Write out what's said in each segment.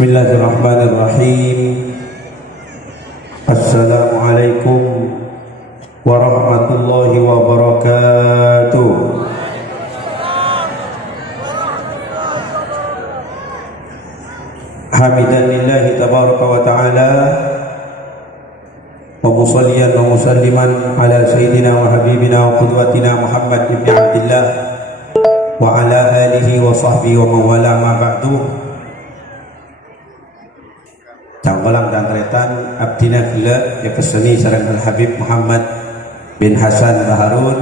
Bismillahirrahmanirrahim. Assalamualaikum warahmatullahi wabarakatuh. Hamidan lillahi tabaraka wa ta'ala wa musalliyan wa musalliman ala sayyidina wa habibina wa qudwatina Muhammad ibn Abdillah wa ala alihi wa sahbihi wa mawala ma ba'du. Cangkolang dan tretan abdina gila ya keseni sareng Al-Habib Muhammad bin Hasan Baharun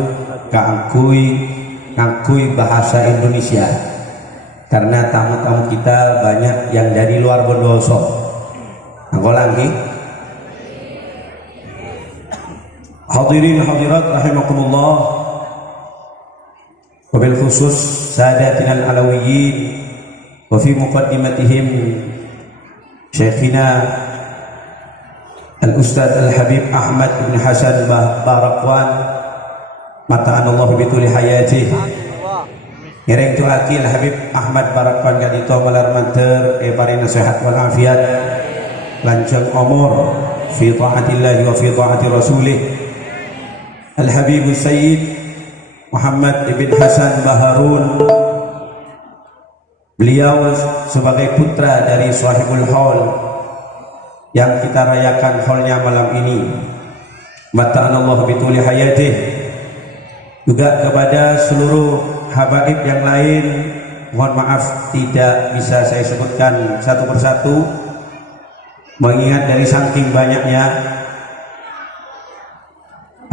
ngakui bahasa Indonesia, karena tamu-tamu kita banyak yang dari luar Bondowoso. Cangkolang nih hadirin hadirat rahimakumullah, wabil khusus sadatina al-alawiyyin wa fi muqaddimatihim Syekhina Al-Ustaz Al-Habib Ahmad bin Hasan Barakwan mata'anallahu bituli hayatih. Ngereng tuaki Al-Habib Ahmad Barakwan gak ditomalar manter parina sehat wal afiat lanjang umur fi ta'atillahi wa fi ta'ati rasulih. Al-Habib Sayyid Muhammad ibn Hasan Baharun, beliau sebagai putra dari Sahibul Haul yang kita rayakan haulnya malam ini, mata'anallahu bituli hayatih. Juga kepada seluruh habaib yang lain, mohon maaf tidak bisa saya sebutkan satu persatu mengingat dari saking banyaknya.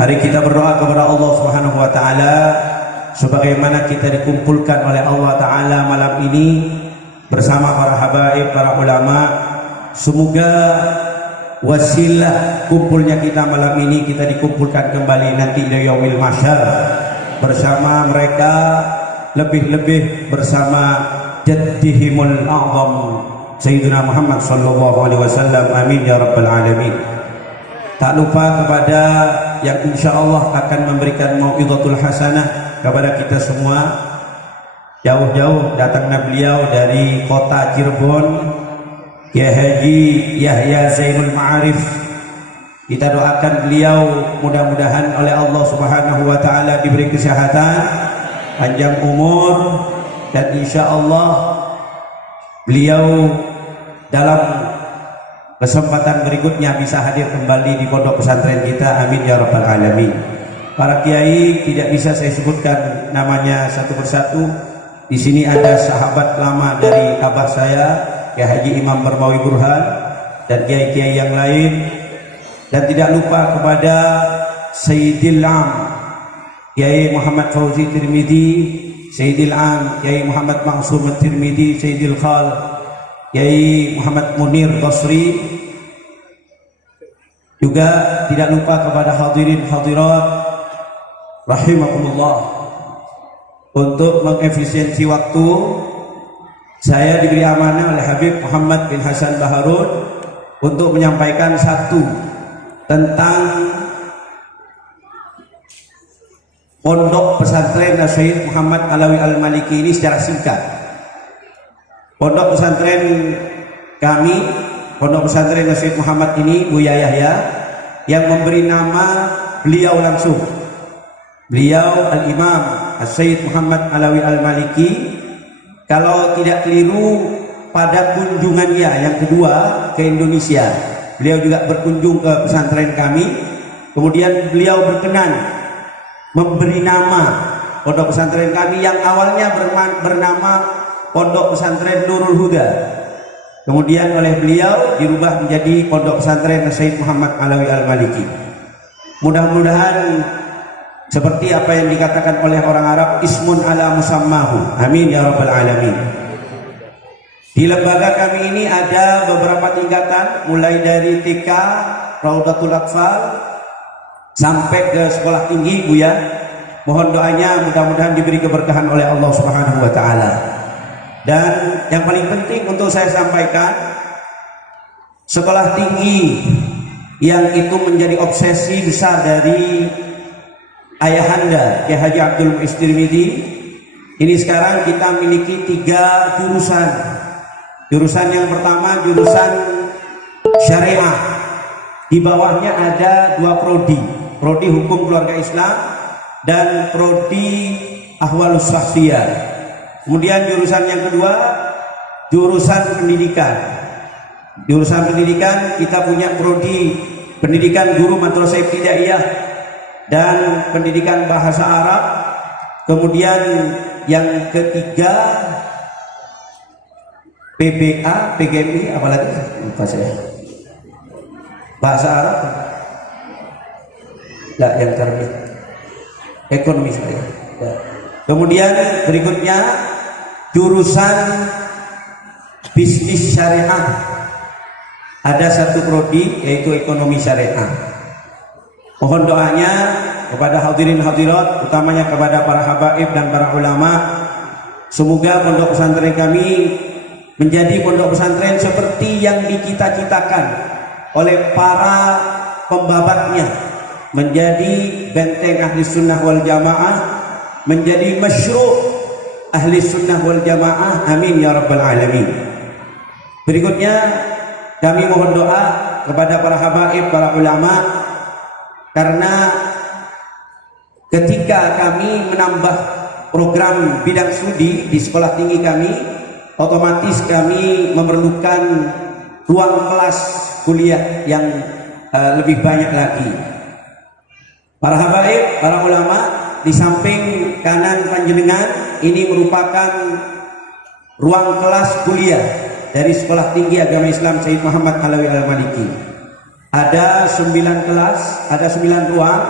Mari kita berdoa kepada Allah Subhanahu wa taala sebagaimana kita dikumpulkan oleh Allah Ta'ala malam ini bersama para habaib, para ulama. Semoga wasilah kumpulnya kita malam ini kita dikumpulkan kembali nanti di yaumil mahsyar bersama mereka, lebih-lebih bersama jaddihimul a'zam Sayyidina Muhammad sallallahu alaihi wasallam. Amin ya rabbal alamin. Tak lupa kepada yang insyaallah akan memberikan mau'izatul hasanah kepada kita semua, jauh-jauh datangnya beliau dari kota Cirebon, Ya Haji Yahya Zainul Ma'arif. Kita doakan beliau mudah-mudahan oleh Allah Subhanahu wa taala diberi kesehatan, panjang umur, dan insyaallah beliau dalam kesempatan berikutnya bisa hadir kembali di pondok pesantren kita. Amin ya rabbal alamin. Para kiai tidak bisa saya sebutkan namanya satu persatu. Di sini ada sahabat lama dari abah saya, Kiai Haji Imam Barmawi Burhan, dan kiai-kiai yang lain. Dan tidak lupa kepada Sayyidil Am Kiai Muhammad Fauzi Tirmidzi, Sayyidil Am Kiai Muhammad Mansur Tirmidzi, Sayyidil Khal Kiai Muhammad Munir Basri. Juga tidak lupa kepada hadirin hadirat rahimakumullah. Untuk mengefisiensi waktu, saya diberi amanah oleh Habib Muhammad bin Hasan Baharun untuk menyampaikan satu tentang pondok pesantren Syekh Muhammad Alawi Al-Maliki ini secara singkat. Pondok pesantren kami, pondok pesantren Syekh Muhammad ini, Buya Yahya, yang memberi nama beliau langsung, beliau Al-Imam Syekh Muhammad Alawi Al-Maliki. Kalau tidak keliru pada kunjungannya yang kedua ke Indonesia, beliau juga berkunjung ke pesantren kami. Kemudian beliau berkenan memberi nama pondok pesantren kami yang awalnya bernama Pondok Pesantren Nurul Huda. Kemudian oleh beliau dirubah menjadi Pondok Pesantren Syekh Muhammad Alawi Al-Maliki. Mudah-mudahan seperti apa yang dikatakan oleh orang Arab, ismun ala musammahu. Amin ya rabbal alamin. Di lembaga kami ini ada beberapa tingkatan, mulai dari TK, Raudatul Atfal, sampai ke sekolah tinggi, Buya. Mohon doanya mudah-mudahan diberi keberkahan oleh Allah Subhanahu wa taala. Dan yang paling penting untuk saya sampaikan, sekolah tinggi yang itu menjadi obsesi besar dari ayahanda Kiai Haji Abdul Mu'izz Tirmidzi. Ini sekarang kita miliki 3 jurusan Jurusan yang pertama jurusan syariah. Di bawahnya ada dua prodi, prodi hukum keluarga Islam dan prodi ahwalus syakhsiyah. Kemudian jurusan yang kedua jurusan pendidikan. Jurusan pendidikan kita punya prodi pendidikan guru madrasah ibtidaiyah dan pendidikan bahasa Arab. Kemudian yang ketiga PBA, PGMI, apalagi lupa saya. Bahasa Arab. Nah, yang terakhir ekonomi saya. Ya. Kemudian berikutnya jurusan bisnis syariah. Ada satu prodi yaitu ekonomi syariah. Mohon doanya kepada hadirin hadirat, utamanya kepada para habaib dan para ulama. Semoga pondok pesantren kami menjadi pondok pesantren seperti yang dicita-citakan oleh para pembabatnya, menjadi benteng ahli sunnah wal jamaah, menjadi masyru' ahli sunnah wal jamaah. Amin ya rabbal alamin. Berikutnya kami mohon doa kepada para habaib, para ulama, karena ketika kami menambah program bidang studi di sekolah tinggi kami, otomatis kami memerlukan ruang kelas kuliah yang lebih banyak lagi. Para habaib, para ulama, di samping kanan panjenengan ini merupakan ruang kelas kuliah dari Sekolah Tinggi Agama Islam Syed Muhammad Alawi Al-Maliki. Ada 9 kelas, ada 9 ruang.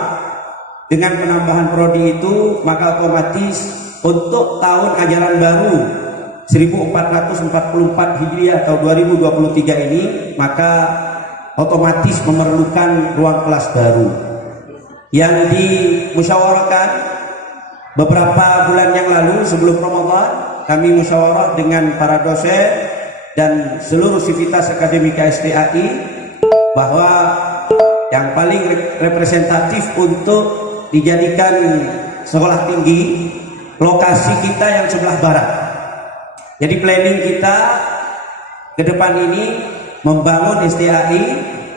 Dengan penambahan prodi itu, maka otomatis untuk tahun ajaran baru 1444 Hijriah atau 2023 ini, maka otomatis memerlukan ruang kelas baru yang dimusyawarahkan beberapa bulan yang lalu sebelum Ramadan. Kami musyawarah dengan para dosen dan seluruh sivitas akademika STAI bahwa yang paling representatif untuk dijadikan sekolah tinggi, lokasi kita yang sebelah barat. Jadi planning kita ke depan ini membangun STAI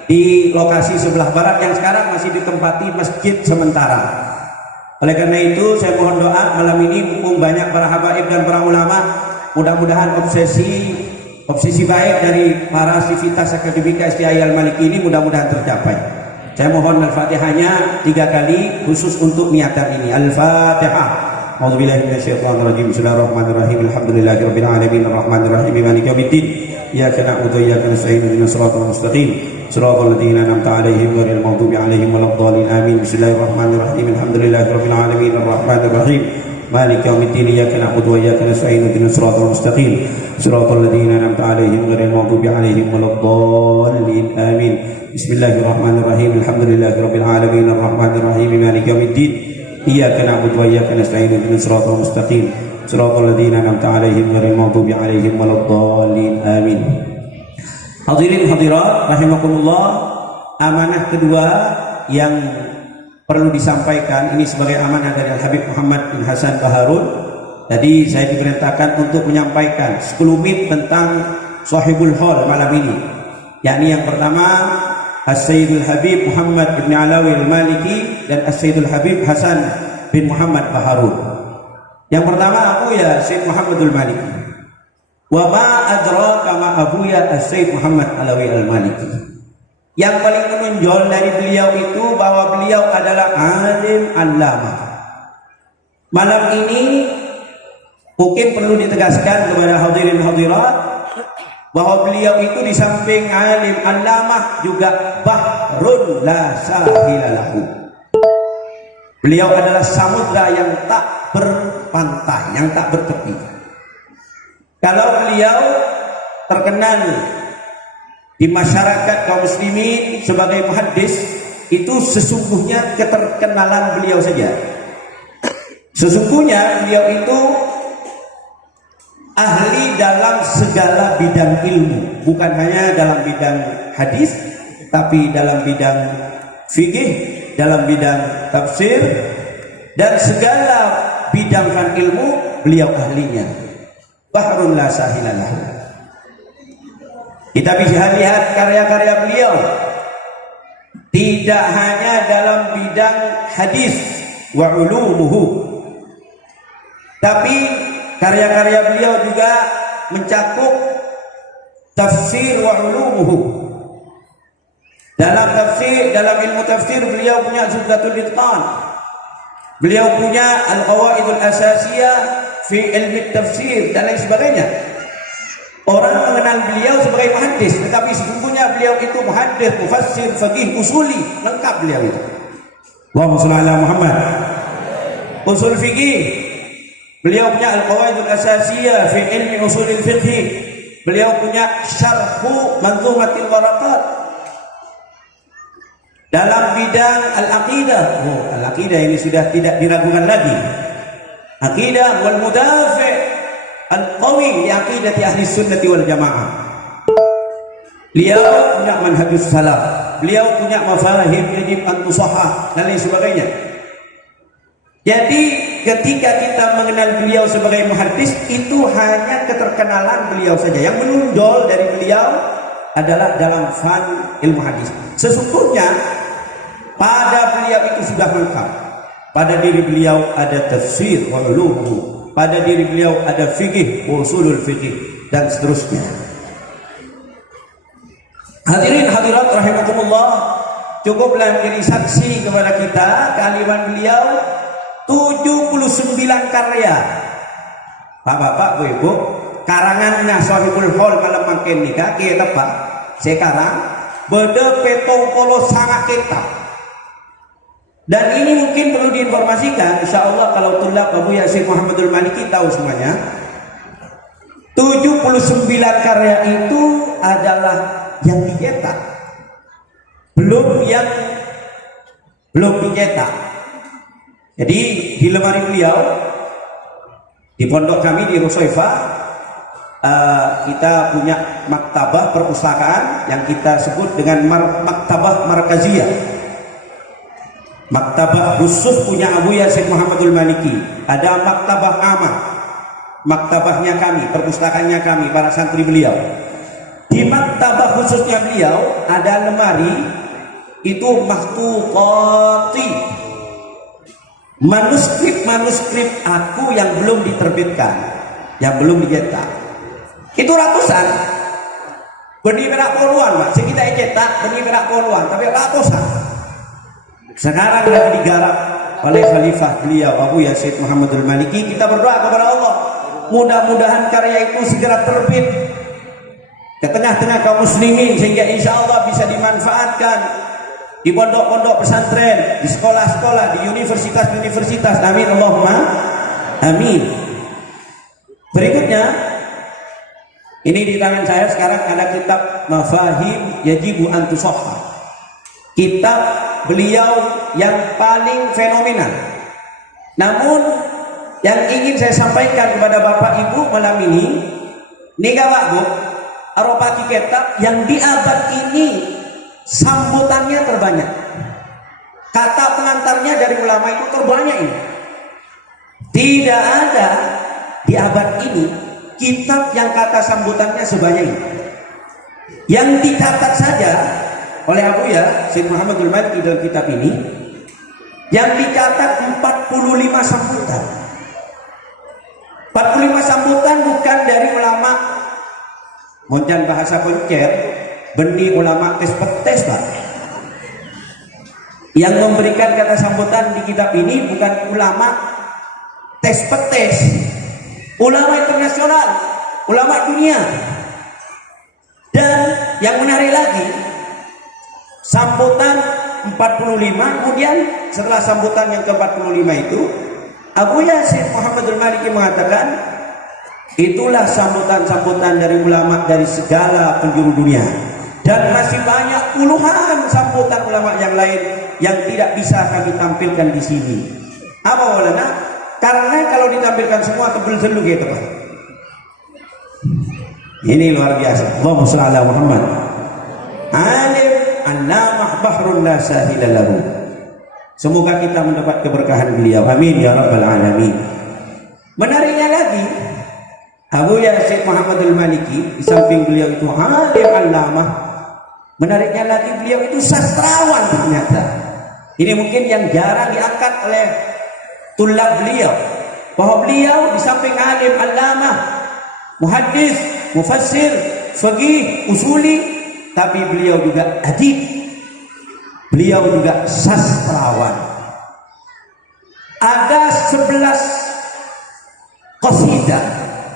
di lokasi sebelah barat yang sekarang masih ditempati masjid sementara. Oleh karena itu saya mohon doa malam ini, mumpung banyak para habaib dan para ulama, mudah-mudahan obsesi baik dari para sivitas akademika STAI Al-Maliki ini mudah-mudahan tercapai. Saya mohon Al-Fatihahnya 3 kali khusus untuk niatan ini. Al-Fatihah. A'udzubillahi minasyaitonirrajim. Bismillahirrahmanirrahim. Alhamdulillahirabbil alamin arrahmanir rahim maliki yaumiddin. Iyyaka na'budu wa iyyaka nasta'in ihdinas siratal mustaqim. Siratal ladzina an'amta 'alaihim ghairil maghdubi 'alaihim waladdallin. Amin. Bismillahirrahmanirrahim. Alhamdulillahirabbil alamin arrahmanir rahim مالك يوم الدين إياك نعبد وإياك نستعين اهدنا الصراط المستقيم صراط الذين أنعمت عليهم غير المغضوب عليهم ولا الضالين آمين بسم الله الرحمن الرحيم الحمد لله رب العالمين الرحمن الرحيم مالك يوم الدين إياك نعبد وإياك نستعين اهدنا الصراط المستقيم صراط الذين أنعمت عليهم غير المغضوب عليهم ولا الضالين آمين. Hadirin hadirat rahimakumullah, amanah kedua yang perlu disampaikan ini sebagai amanah dari Al-Habib Muhammad bin Hasan Baharun. Tadi saya diperintahkan untuk menyampaikan 10 menit tentang Sahibul Hal malam ini. Yakni yang pertama As-Sayyidul Habib Muhammad bin Alawi Al-Maliki dan As-Sayyidul Habib Hasan bin Muhammad Baharun. Yang pertama Abuya Sayyid Muhammadul Maliki. Wa ma adraka ma Abuya As-Sayyid Muhammad Alawi Al-Maliki. Yang paling menonjol dari beliau itu bahwa beliau adalah alim allamah. Malam ini mungkin perlu ditegaskan kepada hadirin hadirat bahwa beliau itu di samping alim allamah juga bahrun la sahilalahu. Beliau adalah samudra yang tak berpantai, yang tak bertepi. Kalau beliau terkenal di masyarakat kaum muslimin sebagai muhaddis, itu sesungguhnya keterkenalan beliau saja. Sesungguhnya beliau itu ahli dalam segala bidang ilmu, bukan hanya dalam bidang hadis, tapi dalam bidang fikih, dalam bidang tafsir, dan segala bidang ilmu beliau ahlinya. Bahrun la sahilalah. Kita bisa lihat karya-karya beliau tidak hanya dalam bidang hadis wa ulumuhu, tapi karya-karya beliau juga mencakup tafsir wa ulumuhu. Dalam tafsir, dalam ilmu tafsir beliau punya Zubdatul Itqan, beliau punya Al-Qawaidul Asasiyah fi ilmi tafsir dan lain sebagainya. Orang mengenal beliau sebagai muhaddis, tetapi sesungguhnya beliau itu muhaddis, mufassir, faqih, usuli, lengkap beliau itu. Allahumma shalli ala Muhammad. Usul fikih, beliau punya Al-Qawaidul Asasiyah fi ilmi usulil fiqh. Beliau punya Syarhu Manzumatil Waraqat. Dalam bidang al-aqidah, al-aqidah ini sudah tidak diragukan lagi. Aqidah wal mudafi' al-qawi li aqidati ahli sunnati wal jamaah. Beliau punya manhajus salaf, beliau punya mafahim yajib an tusahhah dan lain sebagainya. Jadi ketika kita mengenal beliau sebagai muhaddis, itu hanya keterkenalan beliau saja. Yang menonjol dari beliau adalah dalam fan ilmu hadis. Sesungguhnya pada beliau itu sudah lengkap. Pada diri beliau ada tafsir wa ulumuhu, pada diri beliau ada fikih, usulul fikih, dan seterusnya. Hadirin hadirat rahimakumullah, cukuplah menjadi saksi kepada kita kealiman beliau 79 karya. Bapak-bapak, Bu-ibu, karangannya Shahihul Hol malam makin nikah kita Pak. Sekarang beda petong polo sangat kitab. Dan ini mungkin perlu diinformasikan, insya Allah kalau tulab Abu Yasin Muhammadul Maliki tahu semuanya. 79 karya itu adalah yang dicetak, belum dicetak. Jadi di lemari beliau di pondok kami di Rusaifa, kita punya maktabah perpustakaan yang kita sebut dengan maktabah markaziyah. Maktabah khusus punya Abu Yasin Muhammadul Maliki. Ada maktabah amah, maktabahnya kami, perpustakaannya kami, para santri beliau. Di maktabah khususnya beliau ada lemari, itu mahtuqati, manuskrip aku yang belum diterbitkan, yang belum dicetak. Itu ratusan. Benih perak puluhan, Pak. Kita cetak benih perak puluhan, tapi ratusan. Sekarang lagi digarap oleh khalifah beliau Abu Yasin Muhammadul Maliki. Kita berdoa kepada Allah, mudah-mudahan karya itu segera terbit ke tengah-tengah kaum muslimin, sehingga insya Allah bisa dimanfaatkan di pondok-pondok pesantren, di sekolah-sekolah, di universitas-universitas. Amin Allahumma amin. Berikutnya, ini di tangan saya sekarang ada kitab Mafahim Yajibu an Tusahhah. Kitab beliau yang paling fenomenal. Namun yang ingin saya sampaikan kepada Bapak Ibu malam ini, Pak Bu, Aropaki kitab yang di abad ini sambutannya terbanyak. Kata pengantarnya dari ulama itu terbanyak ini. Tidak ada di abad ini kitab yang kata sambutannya sebanyak ini. Yang dicatat saja oleh Abu Yasin Muhammadul Maliki dalam kitab ini, yang dicatat 45 sambutan. 45 sambutan bukan dari ulama monjan bahasa koncer, benih ulama tes petes Pak. Yang memberikan kata sambutan di kitab ini bukan ulama tes petes, ulama internasional, ulama dunia. Dan yang menarik lagi, sambutan 45, kemudian setelah sambutan yang ke-45 itu Abu Yasin Muhammadul Maliki mengatakan, itulah sambutan-sambutan dari ulama dari segala penjuru dunia. Dan masih banyak puluhan sambutan ulama yang lain yang tidak bisa kami tampilkan di sini. Apa walana? Karena kalau ditampilkan semua tebel-tebel gitu Pak. Ini luar biasa. Allahumma shalli ala Muhammad. Alim an-namah bahrun la sahila lahu. Semoga kita mendapat keberkahan beliau. Amin ya rabbal alamin. Menariknya lagi, Abu Syekh Muhammad Al-Maliki, di samping beliau itu alim allamah, menariknya lagi beliau itu sastrawan ternyata. Ini mungkin yang jarang diangkat oleh tulab beliau, bahwa beliau di samping alim allamah, muhaddis, mufassir, faqih, usuli, tapi beliau juga adib, beliau juga sastrawan. Ada 11 qasidah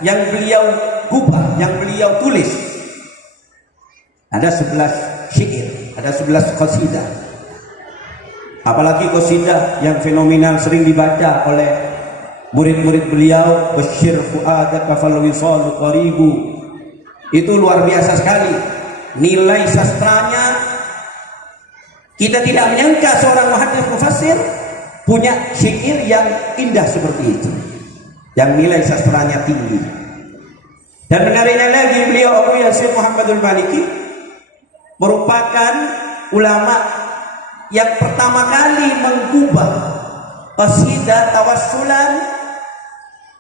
yang beliau gubah, yang beliau tulis. Ada 11 syair, ada 11 qasidah. Apalagi qasidah yang fenomenal sering dibaca oleh murid-murid beliau, Basyir fuadaka fal wisalu qaribu. Itu luar biasa sekali. Nilai sastranya kita tidak menyangka seorang muhaddits mufassir punya syair yang indah seperti itu, yang nilai sastranya tinggi. Dan menariknya lagi, beliau Abu Syekh Muhammadul Maliki merupakan ulama yang pertama kali menggubah qasidah tawassulan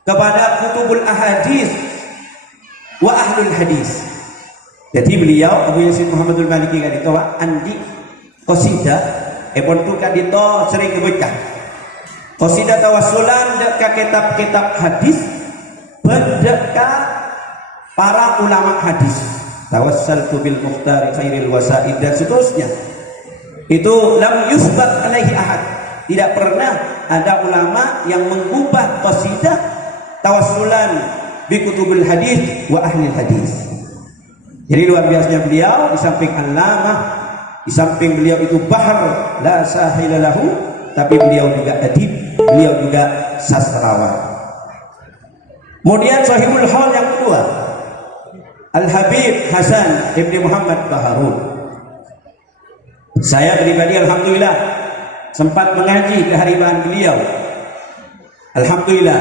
kepada kutubul ahadits wa ahlul hadis. Jadi beliau Abu Syekh Muhammadul Maliki kan itu andi qasidah epon tu kan itu sering kebaca qasidah tawassulan deka kitab-kitab hadis, berdeka para ulama hadis, tawassaltu bil mukhtar khairil wasaid, dan seterusnya. Itu lam yusbat alaihi ahad, tidak pernah ada ulama yang mengubah qasidah tawassulan bi kutubul hadis wa ahli hadis. Jadi luar biasanya beliau, di samping allamah, di samping beliau itu bahar la sahila lahu, tapi beliau juga adib, beliau juga sastrawan. Kemudian sahibul hal yang kedua, Al-Habib Hasan Ibn Muhammad Baharun. Saya pribadi alhamdulillah sempat mengaji kehariban beliau. Alhamdulillah,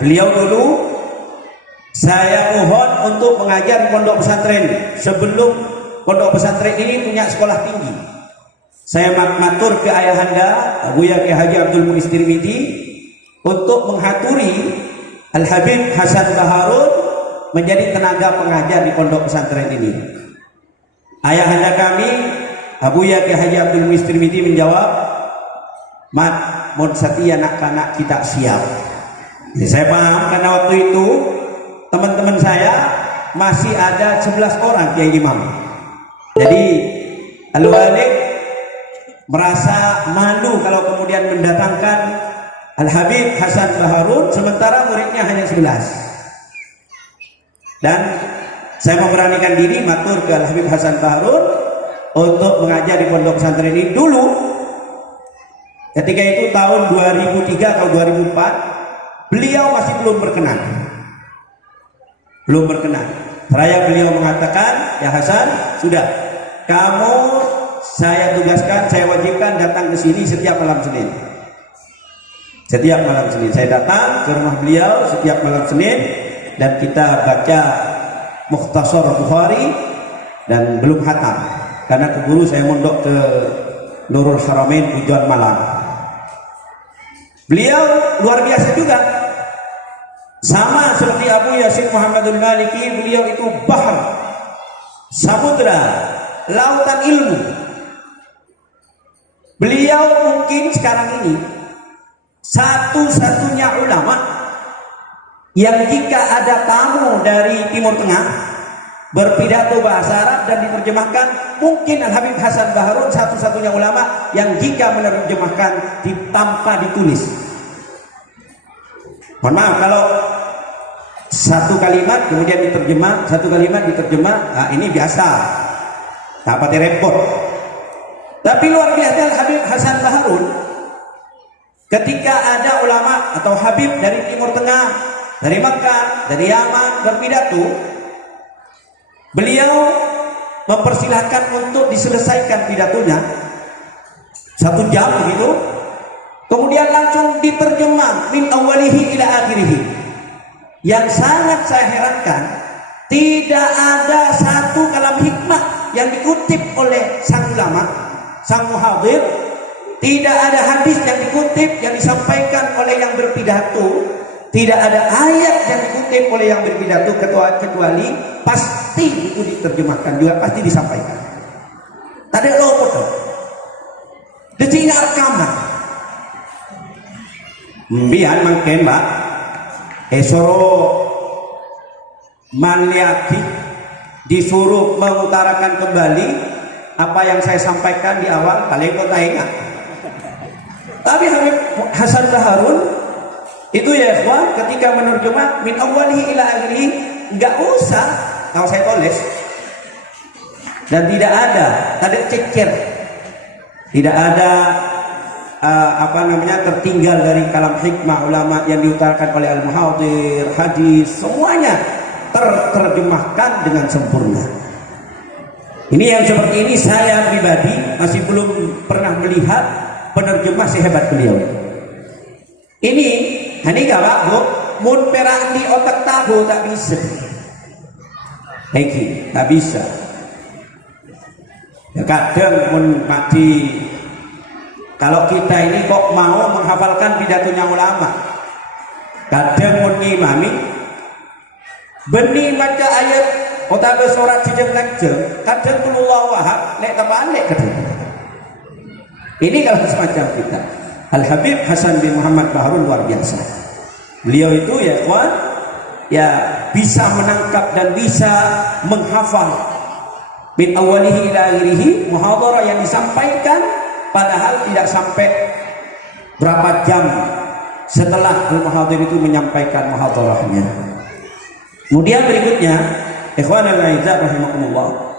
beliau dulu saya mohon untuk mengajar di pondok pesantren sebelum pondok pesantren ini punya sekolah tinggi. Saya matur ke ayahanda Buya Kiai Haji Abdul Muiz Tirmidzi untuk menghaturi Al-Habib Hasan Baharun menjadi tenaga pengajar di pondok pesantren ini. Ayahanda kami Buya Kiai Haji Abdul Muiz Tirmidzi menjawab, "Mat, mun setia anak-anak kita siap." Jadi saya paham karena waktu itu teman-teman saya masih ada 11 orang kiai imam. Jadi al-walid merasa malu kalau kemudian mendatangkan Al-Habib Hasan Baharun sementara muridnya hanya 11. Dan saya memberanikan diri matur ke Al-Habib Hasan Baharun untuk mengajar di pondok pesantren ini dulu. Ketika itu tahun 2003 atau 2004, beliau masih belum berkenan. Belum berkenan. Seraya beliau mengatakan, "Ya Hasan, sudah, kamu saya tugaskan, saya wajibkan datang ke sini setiap malam Senin." Setiap malam Senin saya datang ke rumah beliau setiap malam Senin, dan kita baca Mukhtasar Bukhari, dan belum khatam karena keburu saya mondok ke Nurul Haramain tujuan Malang. Beliau luar biasa juga, sama seperti Abu Syekh Muhammadul Maliki. Beliau itu bahar, samudra, lautan ilmu. Beliau mungkin sekarang ini satu-satunya ulama yang jika ada tamu dari Timur Tengah berpidato bahasa Arab dan diterjemahkan, mungkin Al-Habib Hasan Baharun satu-satunya ulama yang jika menerjemahkan tanpa ditulis. Mohon maaf kalau satu kalimat kemudian diterjemah, satu kalimat diterjemah, nah ini biasa, tak pati repot. Tapi luar biasa Al-Habib Hasan Baharun, ketika ada ulama atau habib dari Timur Tengah, dari Makkah, dari Yaman berpidato, beliau mempersilahkan untuk diselesaikan pidatonya 1 jam begitu, kemudian langsung diterjemah min awalihi ila akhirihi. Yang sangat saya herankan, tidak ada satu kalam hikmah yang dikutip oleh sang ulama, sang muhadir. Tidak ada hadis yang dikutip, yang disampaikan oleh yang berpidato. Tidak ada ayat yang dikutip oleh yang berpidato kecuali pasti itu diterjemahkan juga, pasti disampaikan. Tadi lo betul. Detina rekaman. Biar mungkin mbak, esoro Maliaki disuruh mengutarakan kembali apa yang saya sampaikan di awal, kalian kok tak ingat. Tapi Habib Hasan Baharun itu ya ikhwan, ketika menerjemah min awwalihi ila akhirih, enggak usah kalau saya tulis, dan tidak ada cecer, tidak ada tertinggal dari kalam hikmah ulama yang diutarakan oleh al-muhadir, hadis, semuanya terjemahkan dengan sempurna. Ini yang seperti ini saya pribadi masih belum pernah melihat penerjemah sehebat beliau. Ini gak bu, mun perang di otak tahu tak bisa. Eki tak bisa. Ya kadang mun mati, kalau kita ini kok mau menghafalkan pidatonya ulama, kadang mun ngimami benih baca ayat otak surat sejeng lanjeng, kadang kulullah wahab lek terbalik kadang. Ini kalau semacam kita. Al-Habib Hasan bin Muhammad Baharun luar biasa. Beliau itu ya kawan, ya bisa menangkap dan bisa menghafal min awalihi ila akhirih muhadharah yang disampaikan padahal tidak sampai berapa jam setelah al-muhadir itu menyampaikan muhadharahnya. Kemudian berikutnya, ikhwan al-aizah rahimakumullah,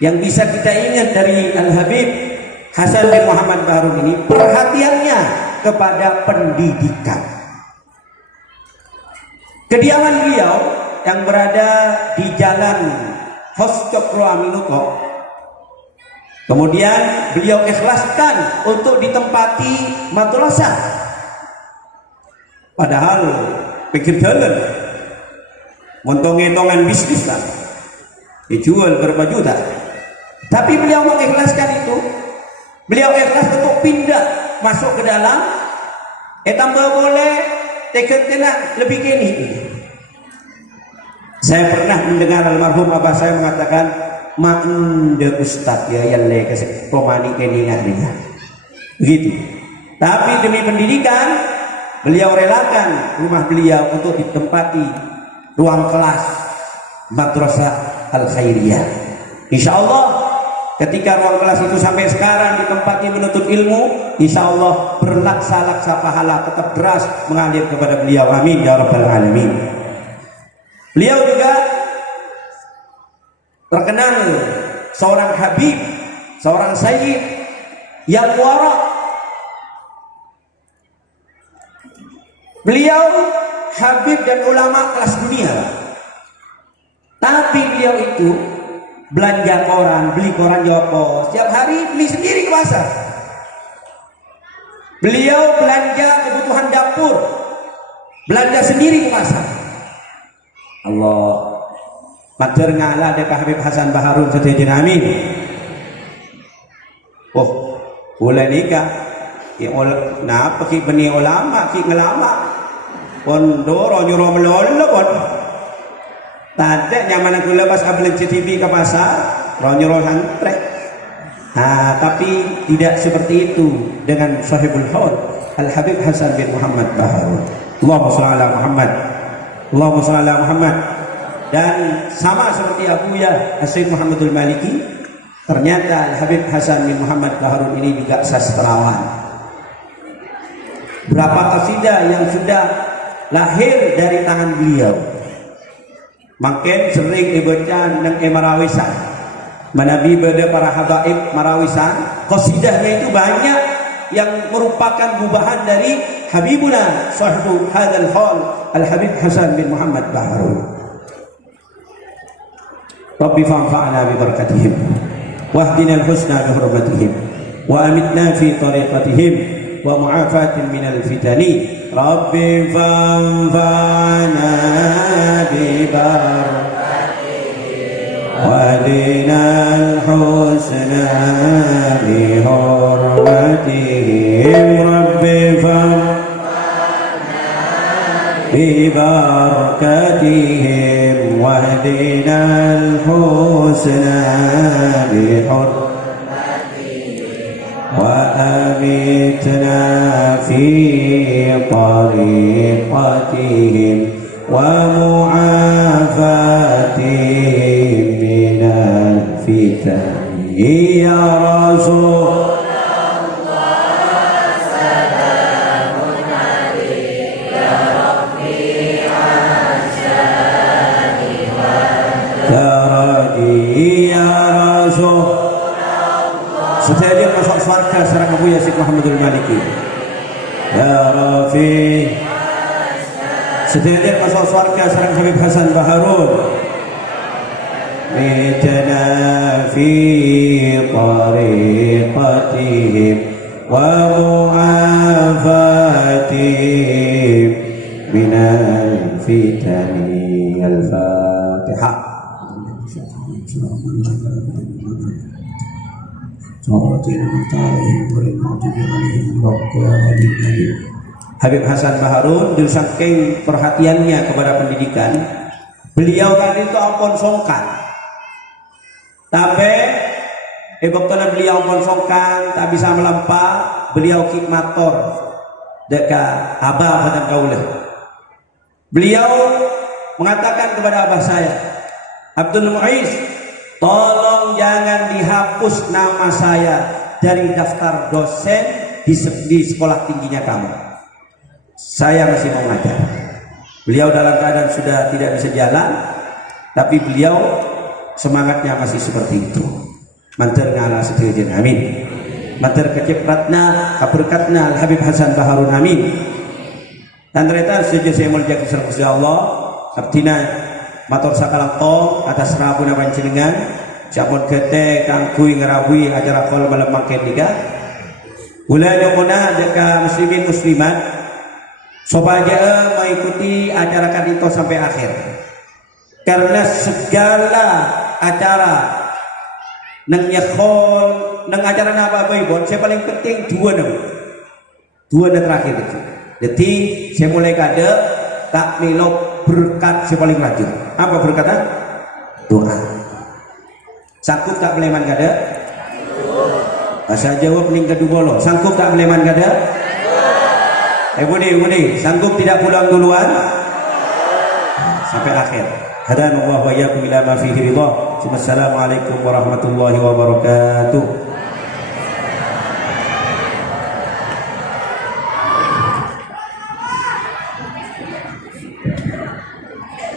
yang bisa kita ingat dari Al-Habib Hasan bin Muhammad Baharun ini, perhatiannya kepada pendidikan. Kediaman beliau yang berada di jalan Hoscokro Aminuko, kemudian beliau ikhlaskan untuk ditempati madrasah, padahal pikir jalan montong-montongan bisnis lah, dijual berapa juta, tapi beliau mengikhlaskan itu. Beliau ikhlas untuk pindah masuk ke dalam, tambah boleh tekan tenang lebih gini. Saya pernah mendengar almarhum abah saya mengatakan, "Ma'ende ustad ya yang le kasih komani kini ngahrinya." Begitu. Tapi demi pendidikan, beliau relakan rumah beliau untuk ditempati ruang kelas Madrasah Al-Khairiyah. Insyaallah ketika ruang kelas itu sampai sekarang ditempati menuntut ilmu, insya Allah berlaksa-laksa pahala tetap deras mengalir kepada beliau. Amin ya rabbal alamin. Beliau juga terkenal seorang habib, seorang sayyid yang wara. Beliau habib dan ulama kelas dunia, tapi beliau itu belanja koran, beli koran Joko, setiap hari beli sendiri ke pasar. Beliau belanja kebutuhan dapur, belanja sendiri ke pasar. Allah matur ngalah dek Habib Hasan Baharun sedaya amin. Oh, boleh nikah. Napa ki beni ulama ki ngelama. Pondoro nyuruh melolo pon. Tadi nyaman aku lepas abel CTV ke pasar, ronyo santre. Nah, tapi tidak seperti itu dengan sahibul haud Al-Habib Hasan bin Muhammad Baharun. Allahumma shalli ala Muhammad. Allahumma shalli ala Muhammad. Dan sama seperti Abuya Syekh Muhammadul Maliki, ternyata Al-Habib Hasan bin Muhammad Baharun ini juga sastrawan. Berapa qasidah yang sudah lahir dari tangan beliau. Makin sering dibaca nang marawisan, manabi pada para habaib marawisan, qasidahnya itu banyak yang merupakan gubahan dari Habibuna sahibu hadzal hal Al-Habib Hasan bin Muhammad Baharun. Rabbi fanfa'na bi barakatihim wahdina al-husna bi hurmatihim wa amitna fi tariqatihim wa mu'afatin minal fitani. Rabbi fanfa'na bi barakatihim wahdina al-husna bi hurmatihim. Rabbi fanfa'na bi بحرماتهم واهدنا الحسنى بحرماتهم وأمتنا في طريقتهم ومعافاتهم من الفتن يا رسول Setelah masuk surga serang Abu Yazid Muhammadul Maliki ya Rafi. Setelah masuk surga serang Habib Hasan Baharun mitana fi tariqatihim wa mu'afatihim minal fitani. Al-Fatihah. Habib Hasan Baharun saking perhatiannya kepada pendidikan, beliau kan itu ampun songkan. Tapi waktu beliau ampun songkan, tak bisa melempah, beliau khidmator dekat abah pada kaulah. Beliau mengatakan kepada abah saya, Abdul Muiz, tolong jangan dihapus nama saya dari daftar dosen di sekolah tingginya kamu. Saya masih mau ngajar. Beliau dalam keadaan sudah tidak bisa jalan, tapi beliau semangatnya masih seperti itu. Mantar ngala setuju, amin. Mantar kecepratna, keberkatna Al Habib Hasan Baharun, amin. Dan ternyata sejak saya mulai jadi serba Allah, artinya matur sakalang tong atas rabuna panjenengan siapun gede kangkui ngerawui acara kol malam makin tiga ulanya muna deka muslimin muslimat supaya mengikuti acara kan itu sampai akhir, karena segala acara neng nyekol neng acara apa baibon saya paling penting dua terakhir itu. Jadi saya mulai kade tak nilok berkat si paling rajin. Apa berkata? Doa. Sanggup tak meleman kada? Saya jawab ning kedua lo. Sanggup tak meleman kada? Budi, sanggup tidak pulang duluan? Sampai akhir. Hadanallahu wa iyyakum ila ma fihi ridha. Wassalamualaikum warahmatullahi wabarakatuh.